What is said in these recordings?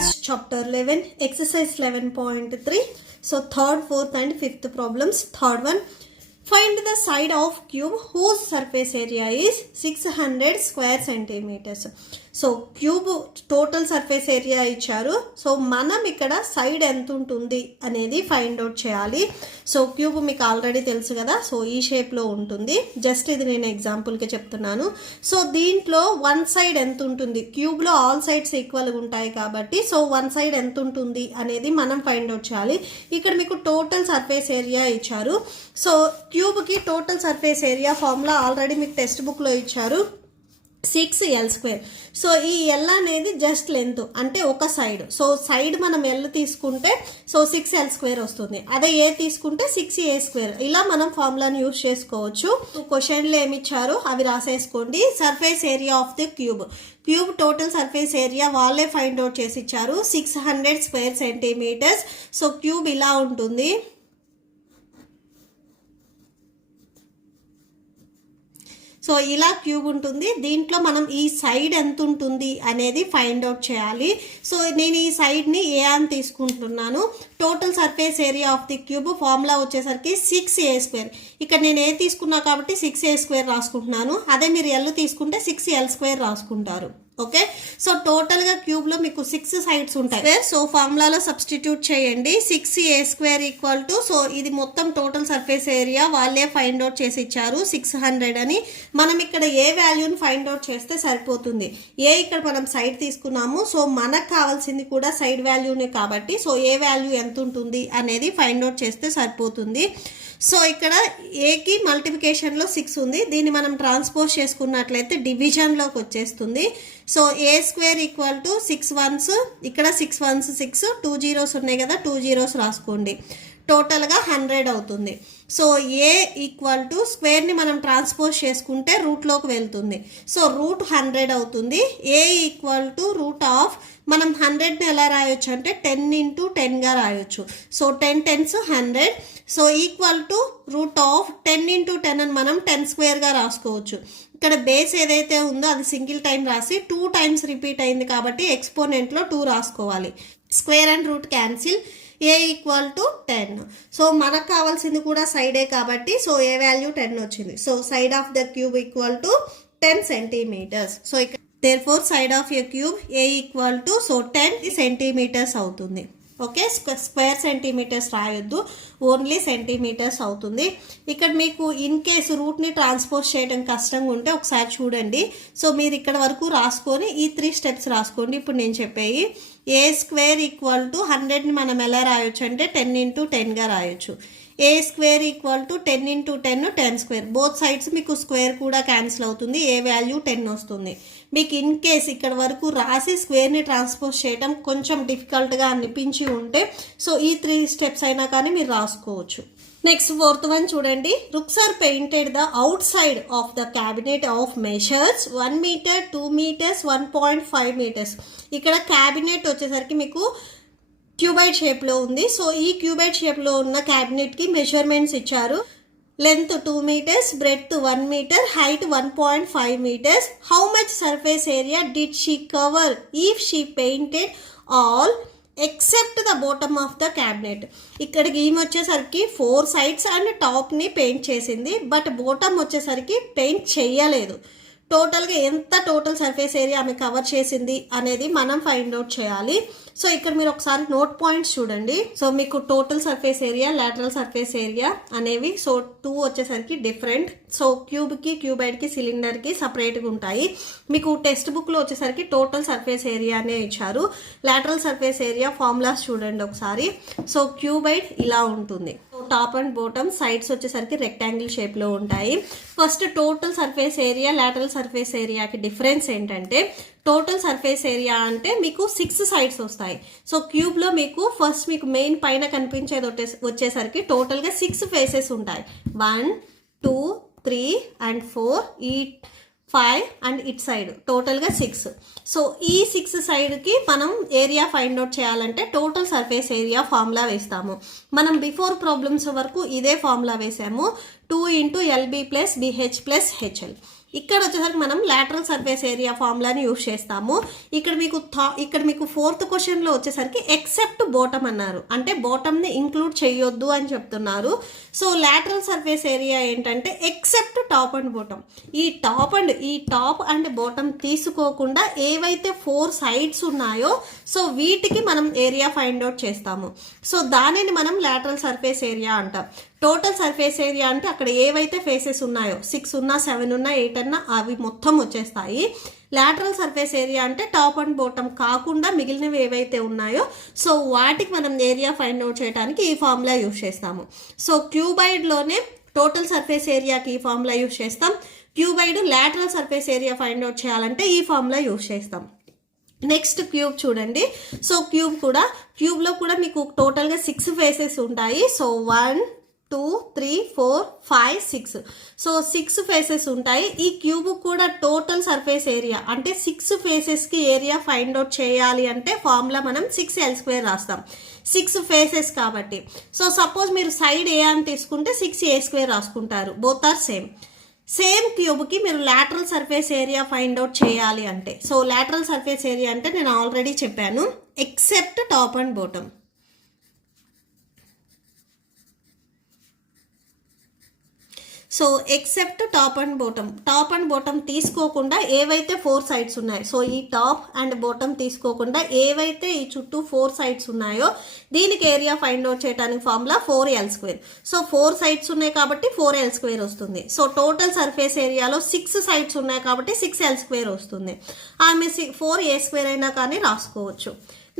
Maths chapter 11 exercise 11.3. So third, fourth and fifth problems. Third one, find the side of cube whose surface area is 600 square centimeters. So cube total surface area ఇచ్చారు. So మనం ఇక్కడ side ఎంత ఉంటుంది అనేది find out చేయాలి. So cube మీకు already తెలుసు కదా, సో ఈ షేప్లో ఉంటుంది. జస్ట్ ఇది నేను ఎగ్జాంపుల్కి చెప్తున్నాను. సో దీంట్లో వన్ సైడ్ ఎంత ఉంటుంది, క్యూబ్లో ఆల్ సైడ్స్ ఈక్వల్గా ఉంటాయి కాబట్టి సో వన్ సైడ్ ఎంత ఉంటుంది అనేది మనం ఫైండ్ అవుట్ చేయాలి. ఇక్కడ మీకు టోటల్ సర్ఫేస్ ఏరియా ఇచ్చారు. సో క్యూబ్కి total surface area formula already మీకు టెక్స్ట్ బుక్లో ఇచ్చారు, 6L². సో ఈ L అనేది జస్ట్ లెంత్, అంటే ఒక సైడ్. సో సైడ్ మనం L తీసుకుంటే సో 6L² వస్తుంది. అదే ఏ తీసుకుంటే 6A². ఇలా మనం ఫార్ములాని యూజ్ చేసుకోవచ్చు. క్వశ్చన్లో ఏమి ఇచ్చారో అవి రాసేసుకోండి. Surface area of the cube, cube total surface area వాళ్ళే ఫైండ్ అవుట్ చేసి ఇచ్చారు, 600 స్క్వేర్ సెంటీమీటర్స్. సో క్యూబ్ ఇలా ఉంటుంది. సో ఇలా క్యూబ్ ఉంటుంది. దీంట్లో మనం ఈ సైడ్ ఎంత ఉంటుంది అనేది ఫైండ్ అవుట్ చేయాలి. సో నేను ఈ సైడ్ని ఏ అని తీసుకుంటున్నాను. Total surface area of the cube formula వచ్చేసరికి 6A². ఇక్కడ నేను ఏ తీసుకున్నా కాబట్టి 6A² రాసుకుంటున్నాను. అదే మీరు ఎల్ తీసుకుంటే 6L² రాసుకుంటారు. ఓకే, సో టోటల్గా క్యూబ్లో మీకు 6 సైడ్స్ ఉంటాయి. సో ఫార్ములాలో సబ్స్టిట్యూట్ చేయండి. 6A² ఈక్వల్ టు, సో ఇది మొత్తం టోటల్ సర్ఫేస్ ఏరియా వాళ్ళే ఫైండ్ అవుట్ చేసి ఇచ్చారు 600 అని. మనం ఇక్కడ ఏ వాల్యూని ఫైండ్ అవుట్ చేస్తే సరిపోతుంది. ఏ ఇక్కడ మనం సైడ్ తీసుకున్నాము, సో మనకు కావాల్సింది కూడా సైడ్ వాల్యూనే కాబట్టి సో ఏ వాల్యూ ఎంత ఉంటుంది అనేది ఫైండ్ అవుట్ చేస్తే సరిపోతుంది. సో ఇక్కడ ఏకి మల్టిప్లికేషన్లో 6 ఉంది. దీన్ని మనం ట్రాన్స్పోజ్ చేసుకున్నట్లయితే డివిజన్లోకి వచ్చేస్తుంది. So A² equal to 6 1s, ఇక్కడ 6 1s 6, 2 zeros ఉన్నాయి కదా, 2 zeros రాసుకోండి. టోటల్గా 100 అవుతుంది. సో ఏ ఈక్వల్ టు స్క్వేర్ని మనం ట్రాన్స్పోజ్ చేసుకుంటే రూట్లోకి వెళ్తుంది. సో రూట్ 100 అవుతుంది. ఏ ఈక్వల్ టు రూట్ ఆఫ్, మనం 100ని ఎలా రాయొచ్చు అంటే 10 × 10గా రాయొచ్చు. So 10 10s 100. So equal to root of 10 × 10 అని మనం 10² రాసుకోవచ్చు. ఇక్కడ బేస్ ఏదైతే ఉందో అది సింగిల్ టైం రాసి 2 times రిపీట్ అయింది కాబట్టి ఎక్స్పోనెంట్లో 2 రాసుకోవాలి. Square and root cancel. A equal to 10. So మనకు కావాల్సింది కూడా సైడే కాబట్టి సో ఏ వాల్యూ 10 వచ్చింది. So side of the cube equal to 10 centimeters. So ఇక్కడ therefore side of a cube A equal to so 10 centimeters అవుతుంది. ఓకే, స్క్వేర్ సెంటీమీటర్స్ రాయొద్దు, only centimeters అవుతుంది. ఇక్కడ మీకు ఇన్ కేసు రూట్ని ట్రాన్స్పోజ్ చేయడం కష్టంగా ఉంటే ఒకసారి చూడండి. సో మీరు ఇక్కడ వరకు రాసుకొని ఈ 3 steps రాసుకోండి. ఇప్పుడు నేను చెప్పేవి A² ఈక్వల్ టు 100ని మనం ఎలా రాయొచ్చు అంటే 10 × 10గా రాయొచ్చు. A² equal to 10 × 10 10². Both sides మీకు స్క్వేర్ కూడా క్యాన్సిల్ అవుతుంది. ఏ వాల్యూ 10 వస్తుంది. మీకు ఇన్ కేస్ ఇక్కడ వరకు రాసి స్క్వేర్ని ట్రాన్స్పోజ్ చేయడం కొంచెం డిఫికల్ట్గా అనిపించి ఉంటే సో ఈ 3 steps అయినా కానీ మీరు రాసుకోవచ్చు. నెక్స్ట్ ఫోర్త్ వన్ చూడండి. Rukhsar painted the outside of the cabinet of measures 1 meter, 2 meters, 1.5 meters. ఇక్కడ క్యాబినెట్ వచ్చేసరికి మీకు క్యూబైడ్ షేప్లో ఉంది. సో ఈ క్యూబైడ్ షేప్లో ఉన్న క్యాబినెట్కి మెజర్మెంట్స్ ఇచ్చారు. Length 2 meters, breadth 1 meter, height 1.5 meters. How much surface area did she cover if she painted all except the bottom of the cabinet. ఇక్కడికి ఈమె వచ్చేసరికి 4 sides అండ్ టాప్ని పెయింట్ చేసింది, బట్ బాటమ్ వచ్చేసరికి paint చేయలేదు. టోటల్గా ఎంత టోటల్ సర్ఫేస్ ఏరియా ఆమె cover చేసింది అనేది మనం ఫైండ్ అవుట్ చేయాలి. సో ఇక్కడ మీరు ఒకసారి నోట్ పాయింట్స్ చూడండి. సో మీకు total surface area, lateral surface area అనేవి సో 2 వచ్చేసరికి డిఫరెంట్. సో క్యూబ్కి, క్యూబైడ్కి, సిలిండర్కి సపరేట్గా ఉంటాయి. మీకు టెక్స్ట్ బుక్లో వచ్చేసరికి టోటల్ సర్ఫేస్ ఏరియా అనే ఇచ్చారు. లాటరల్ సర్ఫేస్ ఏరియా ఫార్ములాస్ చూడండి ఒకసారి. సో క్యూబైడ్ ఇలా ఉంటుంది. టాప్ అండ్ బాటమ్ సైడ్స్ వచ్చేసరికి రెక్టాంగిల్ షేప్లో ఉంటాయి. First total surface area, lateral surface ఏరియాకి డిఫరెన్స్ ఏంటంటే టోటల్ సర్ఫేస్ ఏరియా అంటే మీకు 6 sides వస్తాయి. సో క్యూబ్లో మీకు ఫస్ట్ మీకు మెయిన్ పైన కనిపించేది వచ్చేసరికి టోటల్గా 6 faces ఉంటాయి. 1 2 3 and 4 ఈ 5 అండ్ ఇట్ సైడ్ టోటల్గా 6. సో ఈ 6 సైడ్కి మనం ఏరియా ఫైండ్ అవుట్ చేయాలంటే టోటల్ సర్ఫేస్ ఏరియా ఫార్ములా వేస్తాము. మనం బిఫోర్ ప్రాబ్లమ్స్ వరకు ఇదే ఫార్ములా వేసాము, 2 × LB + BH + HL. ఇక్కడ వచ్చేసరికి మనం లాటరల్ సర్ఫేస్ ఏరియా ఫార్ములాని యూజ్ చేస్తాము. ఇక్కడ మీకు ఫోర్త్ క్వశ్చన్లో వచ్చేసరికి ఎక్సెప్ట్ బాటమ్ అన్నారు, అంటే బాటమ్ని ఇంక్లూడ్ చేయొద్దు అని చెప్తున్నారు. సో లాటరల్ సర్ఫేస్ ఏరియా ఏంటంటే ఎక్సెప్ట్ టాప్ అండ్ బాటమ్. ఈ టాప్ అండ్ బాటమ్ తీసుకోకుండా ఏవైతే 4 సైడ్స్ ఉన్నాయో సో వీటికి మనం ఏరియా ఫైండ్ అవుట్ చేస్తాము. సో దానిని మనం లాటరల్ సర్ఫేస్ ఏరియా అంటాం. టోటల్ సర్ఫేస్ ఏరియా అంటే అక్కడ ఏవైతే ఫేసెస్ ఉన్నాయో 6 ఉన్నా 7 ఉన్నా 8 అన్నా అవి మొత్తం వచ్చేస్తాయి. లాటరల్ సర్ఫేస్ ఏరియా అంటే టాప్ అండ్ బాటమ్ కాకుండా మిగిలినవి ఏవైతే ఉన్నాయో సో వాటికి మనం ఏరియా ఫైండ్ అవుట్ చేయడానికి ఈ ఫార్ములా యూజ్ చేస్తాము. సో క్యూబాయిడ్లోనే టోటల్ సర్ఫేస్ ఏరియాకి ఈ ఫార్ములా యూజ్ చేస్తాం. Cuboid lateral surface area find out చేయాలంటే ఈ ఫార్ములా యూజ్ చేస్తాం. నెక్స్ట్ క్యూబ్ చూడండి. సో క్యూబ్లో కూడా మీకు టోటల్గా 6 ఫేసెస్ ఉంటాయి. సో 1 2 3 4 5 6 సో 6 ఫేసెస్ ఉంటాయి. ఈ క్యూబ్ కూడా టోటల్ సర్ఫేస్ ఏరియా అంటే 6 ఫేసెస్కి ఏరియా ఫైండ్ అవుట్ చేయాలి అంటే ఫార్ములా మనం 6l² రాస్తాం. 6 ఫేసెస్ కాబట్టి. సో సపోజ్ మీరు సైడ్ ఏ అని తీసుకుంటే 6a² రాసుకుంటారు. బోత్ ఆర్ సేమ్ క్యూబ్కి మీరు lateral surface area find out చేయాలి అంటే సో లాటరల్ సర్ఫేస్ ఏరియా అంటే నేను ఆల్రెడీ చెప్పాను except top and bottom. So except top and bottom తీసుకోకుండా ఏవైతే 4 సైడ్స్ ఉన్నాయో సో ఈ టాప్ అండ్ బాటమ్ తీసుకోకుండా ఏవైతే ఈ చుట్టూ 4 సైడ్స్ ఉన్నాయో దీనికి ఏరియా ఫైండ్ అవుట్ చేయడానికి ఫార్ములా 4l². సో 4 సైడ్స్ ఉన్నాయి కాబట్టి 4l² వస్తుంది. సో టోటల్ సర్ఫేస్ ఏరియాలో 6 సైడ్స్ ఉన్నాయి కాబట్టి 6l² వస్తుంది. ఆమె 4a² అయినా కానీ రాసుకోవచ్చు.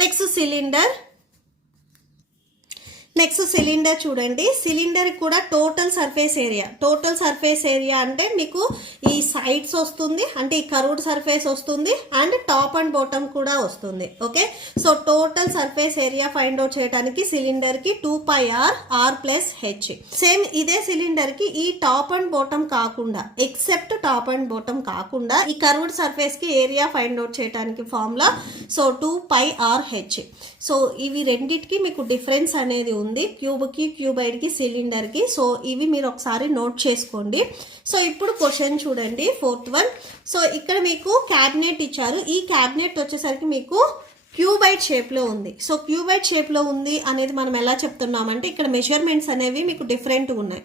నెక్స్ట్ సిలిండర్ చూడండి. సిలిండర్ కూడా టోటల్ సర్ఫేస్ ఏరియా అంటే మీకు ఈ సైడ్స్ వస్తుంది, అంటే ఈ కర్వ్డ్ సర్ఫేస్ వస్తుంది అండ్ టాప్ అండ్ బాటమ్ కూడా వస్తుంది. Okay, so total surface area find out చేయడానికి సిలిండర్కి 2πr r+h. సేమ్ ఇదే సిలిండర్కి ఈ టాప్ అండ్ బాటమ్ కాకుండా ఎక్సెప్ట్ టాప్ అండ్ బాటమ్ కాకుండా ఈ కర్వ్డ్ సర్ఫేస్కి ఏరియా ఫైండ్ అవుట్ చేయడానికి ఫార్ములా సో 2πrh. సో ఇవి రెండిటికి మీకు డిఫరెన్స్ అనేది ఉంది, క్యూబాయిడ్కి సిలిండర్కి. సో ఇవి మీరు ఒకసారి నోట్ చేసుకోండి. సో ఇప్పుడు క్వశ్చన్ చూడండి 4th వన్. సో ఇక్కడ మీకు క్యాబినెట్ ఇచ్చారు. ఈ క్యాబినెట్ వచ్చేసరికి మీకు క్యూబాయిడ్ షేప్లో ఉంది. సో క్యూబాయిడ్ షేప్లో ఉంది అనేది మనం ఎలా చెప్తున్నామంటే ఇక్కడ మెజర్మెంట్స్ అనేవి మీకు డిఫరెంట్గా ఉన్నాయి.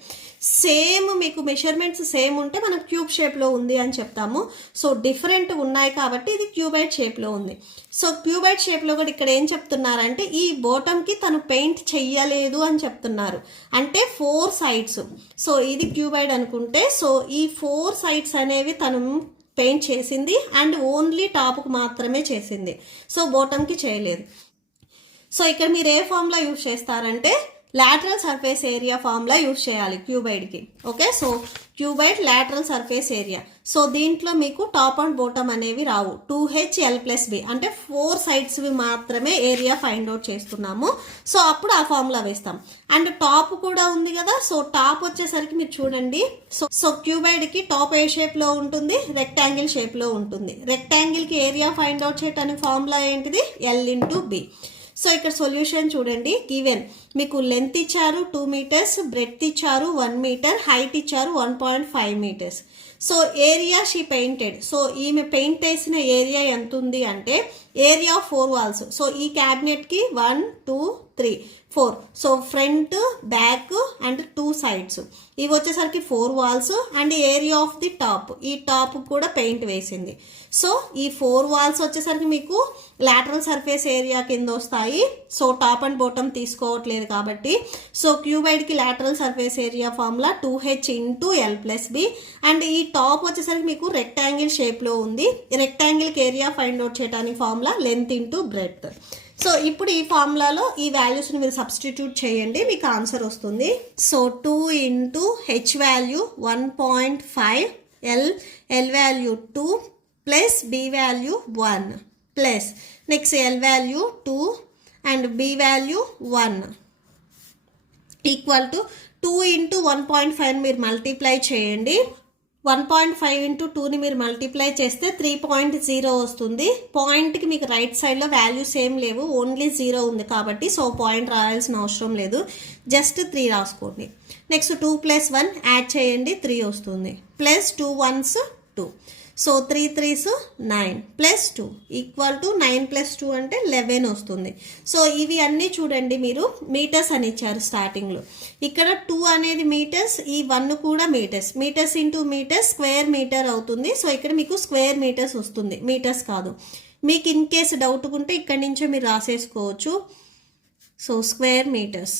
మీకు మెజర్మెంట్స్ సేమ్ ఉంటే మనం క్యూబ్ షేప్లో ఉంది అని చెప్తాము. సో డిఫరెంట్ ఉన్నాయి కాబట్టి ఇది క్యూబాయిడ్ షేప్లో ఉంది. సో క్యూబాయిడ్ షేప్లో కూడా ఇక్కడ ఏం చెప్తున్నారంటే ఈ బాటమ్కి తను పెయింట్ చెయ్యలేదు అని చెప్తున్నారు. అంటే 4 సైడ్స్. సో ఇది క్యూబాయిడ్ అనుకుంటే సో ఈ 4 సైడ్స్ అనేవి తను పెయింట్ చేసింది అండ్ ఓన్లీ టాప్కి మాత్రమే చేసింది. సో బాటమ్కి చేయలేదు. సో ఇక్కడ మీరు ఏ ఫార్ములా యూజ్ చేస్తారంటే lateral surface area formula use చేయాలి క్యూబాయిడ్కి. Okay, so cuboid lateral surface area. So దీంట్లో మీకు టాప్ అండ్ బాటమ్ అనేవి రావు. 2hL+b అంటే 4 సైడ్స్వి మాత్రమే ఏరియా ఫైండ్ అవుట్ చేస్తున్నాము. సో అప్పుడు ఆ ఫార్ములా వేస్తాం. అండ్ టాప్ కూడా ఉంది కదా. సో టాప్ వచ్చేసరికి మీరు చూడండి. సో క్యూబాయిడ్కి టాప్ ఏ షేప్లో ఉంటుంది, రెక్టాంగిల్ షేప్లో ఉంటుంది. రెక్టాంగిల్కి ఏరియా ఫైండ్ అవుట్ చేయడానికి ఫార్ములా ఏంటిది, L×b. సో ఇక్కడ సొల్యూషన్ చూడండి. గివెన్ మీకు లెంత్ ఇచ్చారు 2 మీటర్స్, బ్రెడ్త్ ఇచ్చారు 1 మీటర్, హైట్ ఇచ్చారు 1.5 metres. So area she painted. So ఈమె పెయింట్ వేసిన ఏరియా ఎంత ఉంది అంటే ఏరియా ఆఫ్ 4 వాల్స్. సో ఈ క్యాబినెట్కి 1 2 3 4. So front back and 2 sides ఇవి వచ్చేసరికి 4 walls and area of the top. ఈ టాప్ కూడా పెయింట్ వేసింది. సో ఈ 4 వాల్స్ వచ్చేసరికి మీకు లాటరల్ సర్ఫేస్ ఏరియా కింద వస్తాయి. సో టాప్ అండ్ బాటమ్ తీసుకోవట్లేదు కాబట్టి సో క్యూబాయిడ్కి lateral surface area formula 2h×L+b. And ఈ టాప్ వచ్చేసరికి మీకు రెక్టాంగిల్ షేప్లో ఉంది. రెక్టాంగిల్కి ఏరియా ఫైండ్ అవుట్ చేయడానికి ఫార్ములా లెంత్×బ్రెడ్త్. సో ఇప్పుడు ఈ ఫార్ములాలో ఈ వాల్యూస్ని మీరు సబ్స్టిట్యూట్ చేయండి, మీకు ఆన్సర్ వస్తుంది. So 2 × h value 1.5, L value 2 plus b value 1 plus next L value 2 and b value 1 equal to 2 × 1.5 మీరు మల్టిప్లై చేయండి. 1.5 × 2ని మీరు మల్టిప్లై చేస్తే 3.0 వస్తుంది. పాయింట్కి మీకు రైట్ సైడ్లో వాల్యూస్ ఏం లేవు, ఓన్లీ 0 ఉంది కాబట్టి సో పాయింట్ రాయాల్సిన అవసరం లేదు, జస్ట్ 3 రాసుకోండి. నెక్స్ట్ 2 + 1 యాడ్ చేయండి 3 వస్తుంది. Plus 2 1s 2. So 3 3s 9 plus 2 equal to 9 plus 2 అంటే 11 వస్తుంది. సో ఇవి అన్నీ చూడండి, మీరు మీటర్స్ అని ఇచ్చారు స్టార్టింగ్లో. ఇక్కడ 2 అనేది మీటర్స్, ఈ 1 కూడా metres. Metres into metres square metre అవుతుంది. సో ఇక్కడ మీకు స్క్వేర్ మీటర్స్ వస్తుంది, మీటర్స్ కాదు. మీకు ఇన్ కేసు డౌట్ ఉంటే ఇక్కడి నుంచే మీరు రాసేసుకోవచ్చు. So square meters.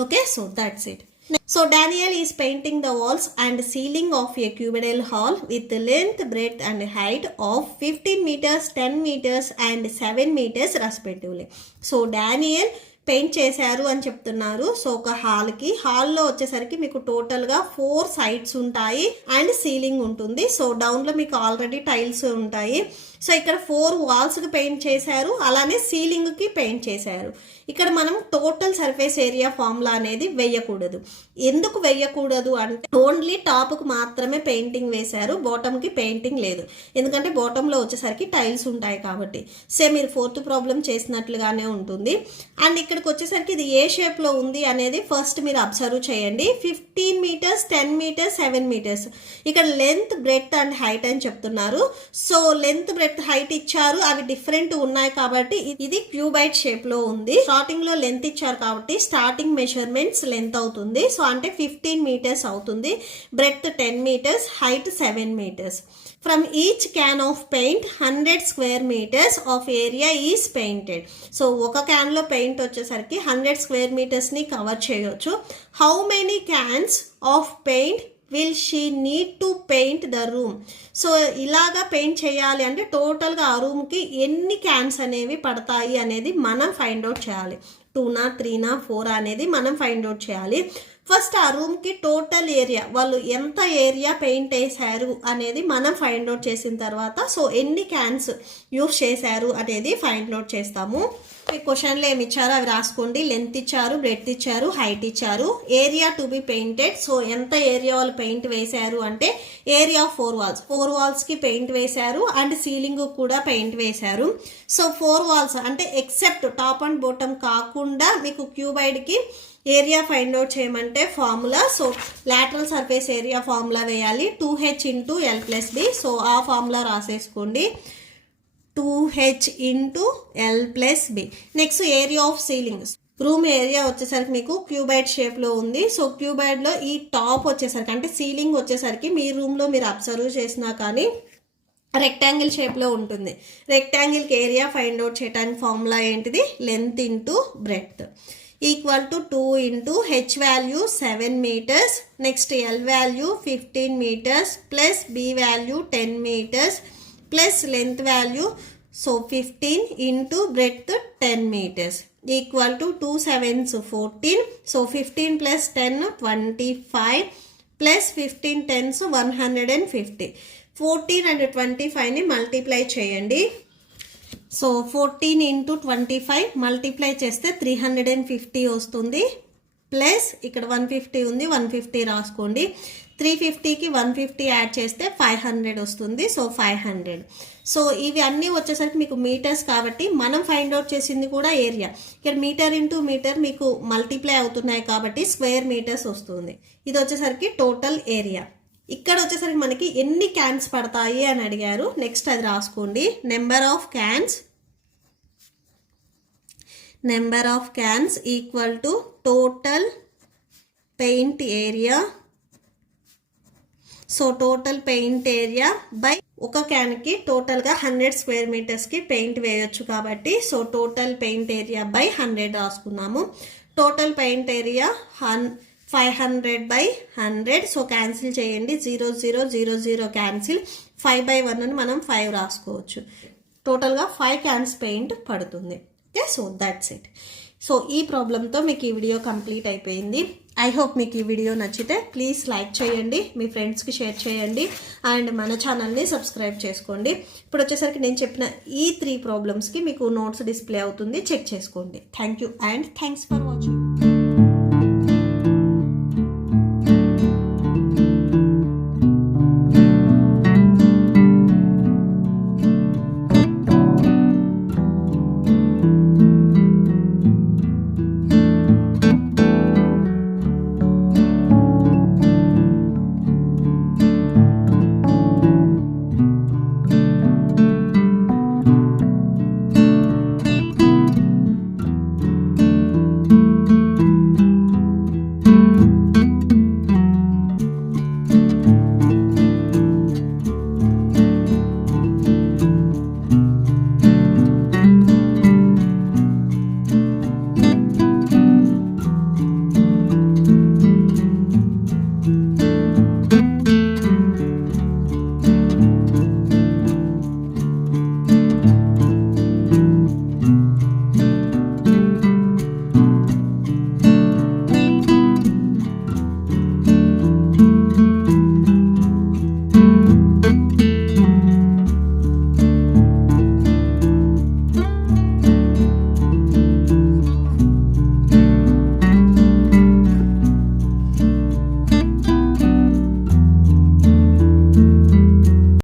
Okay, so that's it. So Daniel is painting the walls and ceiling of a cubicle hall with the length, breadth and height of 15 meters, 10 meters and 7 meters respectively. So Daniel paint చేశారు అని చెప్తున్నారు. So ఒక హాల్లో వచ్చేసరికి మీకు టోటల్గా 4 sides ఉంటాయి and ceiling ఉంటుంది. సో డౌన్లో మీకు ఆల్రెడీ టైల్స్ ఉంటాయి. సో ఇక్కడ 4 walls-కి పెయింట్ చేశారు, అలానే సీలింగ్కి పెయింట్ చేశారు. ఇక్కడ మనం టోటల్ సర్ఫేస్ ఏరియా ఫార్ములా అనేది వేయకూడదు. ఎందుకు వేయకూడదు అంటే ఓన్లీ టాప్కి మాత్రమే పెయింటింగ్ వేశారు, బాటమ్కి పెయింటింగ్ లేదు. ఎందుకంటే బాటంలో వచ్చేసరికి టైల్స్ ఉంటాయి కాబట్టి. సేమ్ మీరు 4th ప్రాబ్లం చేసినట్లుగానే ఉంటుంది. అండ్ ఇక్కడికి వచ్చేసరికి ఇది ఏ షేప్లో ఉంది అనేది ఫస్ట్ మీరు అబ్జర్వ్ చేయండి. 15 meters, 10 meters, 7 meters. ఇక్కడ లెంత్, బ్రెడ్త్ అండ్ హైట్ అని చెప్తున్నారు. సో లెంత్, బ్రెడ్త్, హైట్ ఇచ్చారు, అవి డిఫరెంట్ ఉన్నాయి కాబట్టి ఇది క్యూబైట్ షేప్లో ఉంది. స్టార్టింగ్ లో లెంత్ ఇచ్చారు కాబట్టి స్టార్టింగ్ మెజర్మెంట్స్ లెంత్ అవుతుంది. సో అంటే 15 meters అవుతుంది. Breadth 10 meters, height 7 meters. From each can of paint 100 square meters of area is painted. So ఒక క్యాన్ లో పెయింట్ వచ్చేసరికి 100 square meters ని కవర్ చేయొచ్చు. How many cans of paint will she need to paint the room? So ఇలాగా paint చేయాలి అంటే టోటల్గా ఆ రూమ్కి ఎన్ని క్యాన్స్ అనేవి పడతాయి అనేది మనం ఫైండ్ అవుట్ చేయాలి. 2నా 3నా 4 అనేది మనం ఫైండ్ అవుట్ చేయాలి. ఫస్ట్ ఆ రూమ్కి టోటల్ ఏరియా, వాళ్ళు ఎంత ఏరియా పెయింట్ వేసారు అనేది మనం ఫైండ్ అవుట్ చేసిన తర్వాత సో ఎన్ని క్యాన్స్ యూస్ చేశారు అనేది ఫైండ్ అవుట్ చేస్తాము. క్వశ్చన్లో ఏమి ఇచ్చారో అవి రాసుకోండి. లెంత్ ఇచ్చారు, బ్రెడ్త్ ఇచ్చారు, హైట్ ఇచ్చారు. Area to be painted, so ఎంత ఏరియా వాళ్ళు పెయింట్ వేశారు అంటే ఏరియా 4 walls. 4 walls-కి పెయింట్ వేశారు అండ్ సీలింగ్ కూడా పెయింట్ వేశారు. సో 4 walls అంటే ఎక్సెప్ట్ టాప్ అండ్ బాటమ్ కాకుండా మీకు క్యూబైడ్కి ఏరియా ఫైండ్ అవుట్ చేయమంటే formula. So lateral surface area formula వేయాలి, 2h into l plus b. So ఆ ఫార్ములా రాసేసుకోండి, 2h into l plus b. Next area of ceilings. Room area వచ్చేసరికి మీకు cuboid షేప్లో ఉంది. సో క్యూబైడ్లో ఈ టాప్ వచ్చేసరికి అంటే సీలింగ్ వచ్చేసరికి మీ రూమ్లో మీరు అబ్జర్వ్ చేసినా కానీ రెక్టాంగిల్ షేప్లో ఉంటుంది. రెక్టాంగిల్కి ఏరియా ఫైండ్ అవుట్ చేయడానికి ఫార్ములా ఏంటిది? Length into breadth equal to 2 into h value 7 meters, next l value 15 meters plus b value 10 meters plus length value so 15 into breadth 10 meters equal to 2 7s 14. So 15 plus 10 25 plus 15 10s 150. 14 and 25 ని multiply చేయండి. So 14 into 25 multiply చేస్తే 350 వస్తుంది. Plus ఇక్కడ 150 ఉంది, 150 రాసుకోండి. 350కి 150 add చేస్తే 500 వస్తుంది. So 500. So ఇవి అన్నీ వచ్చేసరికి మీకు మీటర్స్ కాబట్టి మనం ఫైండ్ అవుట్ చేసింది కూడా ఏరియా. ఇక్కడ మీటర్ ఇంటూ మీటర్ మీకు మల్టిప్లై అవుతున్నాయి కాబట్టి స్క్వేర్ మీటర్స్ వస్తుంది. ఇది వచ్చేసరికి టోటల్ ఏరియా. ఇక్కడ వచ్చేసరికి మనకి ఎన్ని క్యాన్స్ పడతాయి అని అడిగారు. నెక్స్ట్ అది రాసుకోండి. Number of cans equal to total paint area. So total paint area by ఒక క్యాన్కి టోటల్గా 100 square meters-కి పెయింట్ వేయొచ్చు కాబట్టి so total paint area by 100 రాసుకున్నాము. Total paint area 500 by 100. So cancel చేయండి, 0 0 0 0 క్యాన్సిల్. 5/1 అని మనం 5 రాసుకోవచ్చు. టోటల్గా 5 క్యాన్స్ పెయింట్ పడుతుంది. Okay, so that's it. So ఈ ప్రాబ్లంతో మీకు ఈ వీడియో కంప్లీట్ అయిపోయింది. ఐ హోప్ మీకు ఈ వీడియో నచ్చితే ప్లీజ్ లైక్ చేయండి, మీ ఫ్రెండ్స్కి షేర్ చేయండి అండ్ మన ఛానల్ని సబ్స్క్రైబ్ చేసుకోండి. ఇప్పుడు వచ్చేసరికి నేను చెప్పిన ఈ 3 ప్రాబ్లమ్స్కి మీకు నోట్స్ డిస్ప్లే అవుతుంది, చెక్ చేసుకోండి. Thank you and thanks for watching.